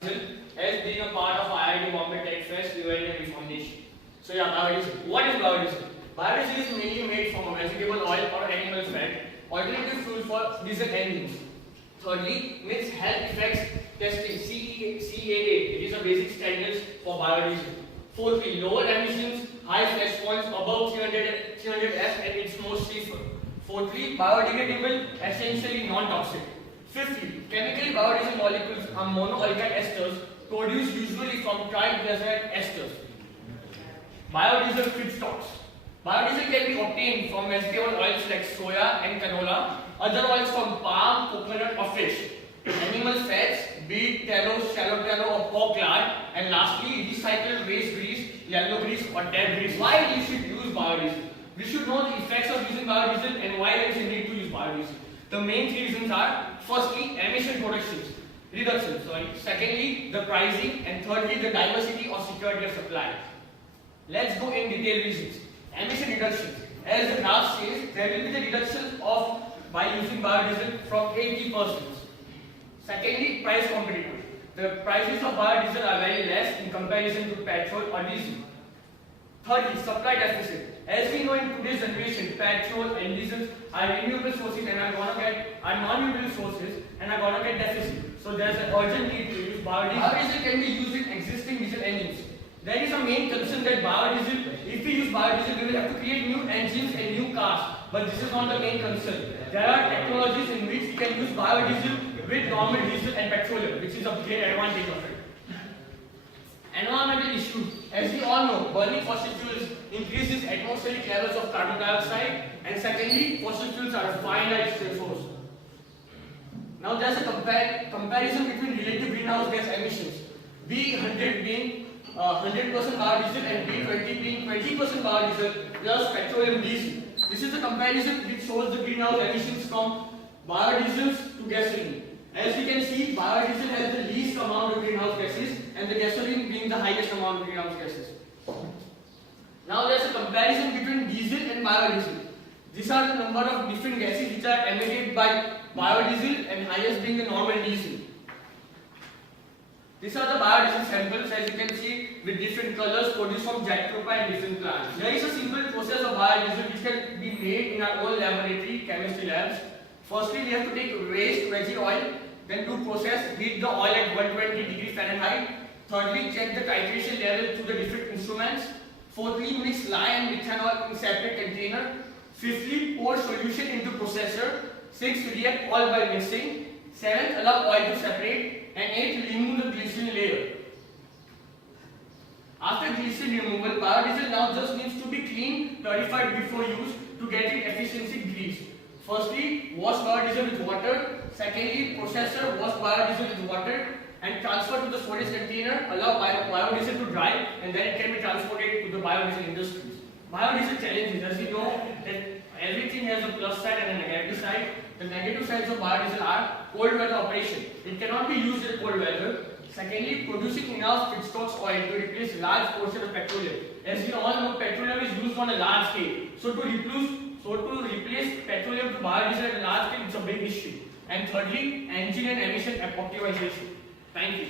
As being a part of IIT Bombay Tech Fest, UNM Foundation. So yeah, biodiesel. What is biodiesel? Biodiesel is mainly made from a vegetable oil or animal fat, alternative fuel for diesel engines. Thirdly, meets health effects testing CAA. It is a basic standards for biodiesel. Fourthly, lower emissions, high flash points above 300 F and it's more safer. Fourthly, biodegradable, essentially non-toxic. Fifthly, chemically biodiesel molecules are monoalkyl esters produced usually from triglyceride esters. Biodiesel feedstocks. Biodiesel can be obtained from vegetable oils like soya and canola, other oils from palm, coconut or fish, animal fats, beet, tallow, shallow tallow or pork lard, and lastly, recycled waste grease, yellow grease or dead grease. Why we should use biodiesel? We should know the effects of using biodiesel and why there is a need to use biodiesel. The main three reasons are, firstly, emission reduction. Secondly, the pricing, and thirdly, the diversity or security of supply. Let's go in detail reasons. Emission reduction. As the graph says, there will be the reduction of by using biodiesel from 80%. Secondly, price competitive. The prices of biodiesel are very less in comparison to petrol or diesel. Thirdly, supply deficit. As we know in today's generation, petrol and diesel are renewable sources and are non-renewable sources and are gonna get deficit. So there's an urgent need to use biodiesel. Biodiesel can be used in existing diesel engines. There is a main concern that biodiesel, if we use biodiesel, we will have to create new engines and new cars. But this is not the main concern. There are technologies in which we can use biodiesel with normal diesel and petroleum, which is a great advantage of it. Environmental issues. As we all know, burning fossil fuels increases atmospheric levels of carbon dioxide, and secondly, fossil fuels are a finite resource. Now there's a comparison between relative greenhouse gas emissions. B100 being 100% biodiesel and B20 being 20% biodiesel plus petroleum diesel. This is a comparison which shows the greenhouse emissions from biodiesels to gasoline. As you can see, biodiesel has the least amount of greenhouse gases and the gasoline being the highest amount of greenhouse gases. Now there is a comparison between diesel and biodiesel. These are the number of different gases which are emitted by biodiesel and highest being the normal diesel. These are the biodiesel samples, as you can see, with different colors produced from jatropha and different plants. There is a simple process of biodiesel which can be made in our own laboratory, chemistry labs. Firstly, we have to take waste veggie oil, then do process, heat the oil at 120 degrees Fahrenheit. Thirdly, check the titration level through the different instruments. Fourthly, mix lye and methanol in separate container. Fifthly, pour solution into processor. Sixth, react oil by mixing. Seventh, allow oil to separate. And eighth, remove the glycerin layer. After glycerin removal, biodiesel now just needs to be cleaned, purified before use to get it efficiency grease. Firstly, wash biodiesel with water. Secondly, processor, wash biodiesel with water and transfer to the storage container, allow biodiesel to dry, and then it can be transported to the biodiesel industries. Biodiesel challenges, as you know that everything has a plus side and a negative side. The negative sides of biodiesel are cold weather operation. It cannot be used in cold weather. Secondly, producing enough feedstocks oil to replace large portion of petroleum. As you all know, petroleum is used on a large scale. So to replace petroleum to biodiesel at a large scale, it's a big issue. And thirdly, engine and emission optimization. Thank you.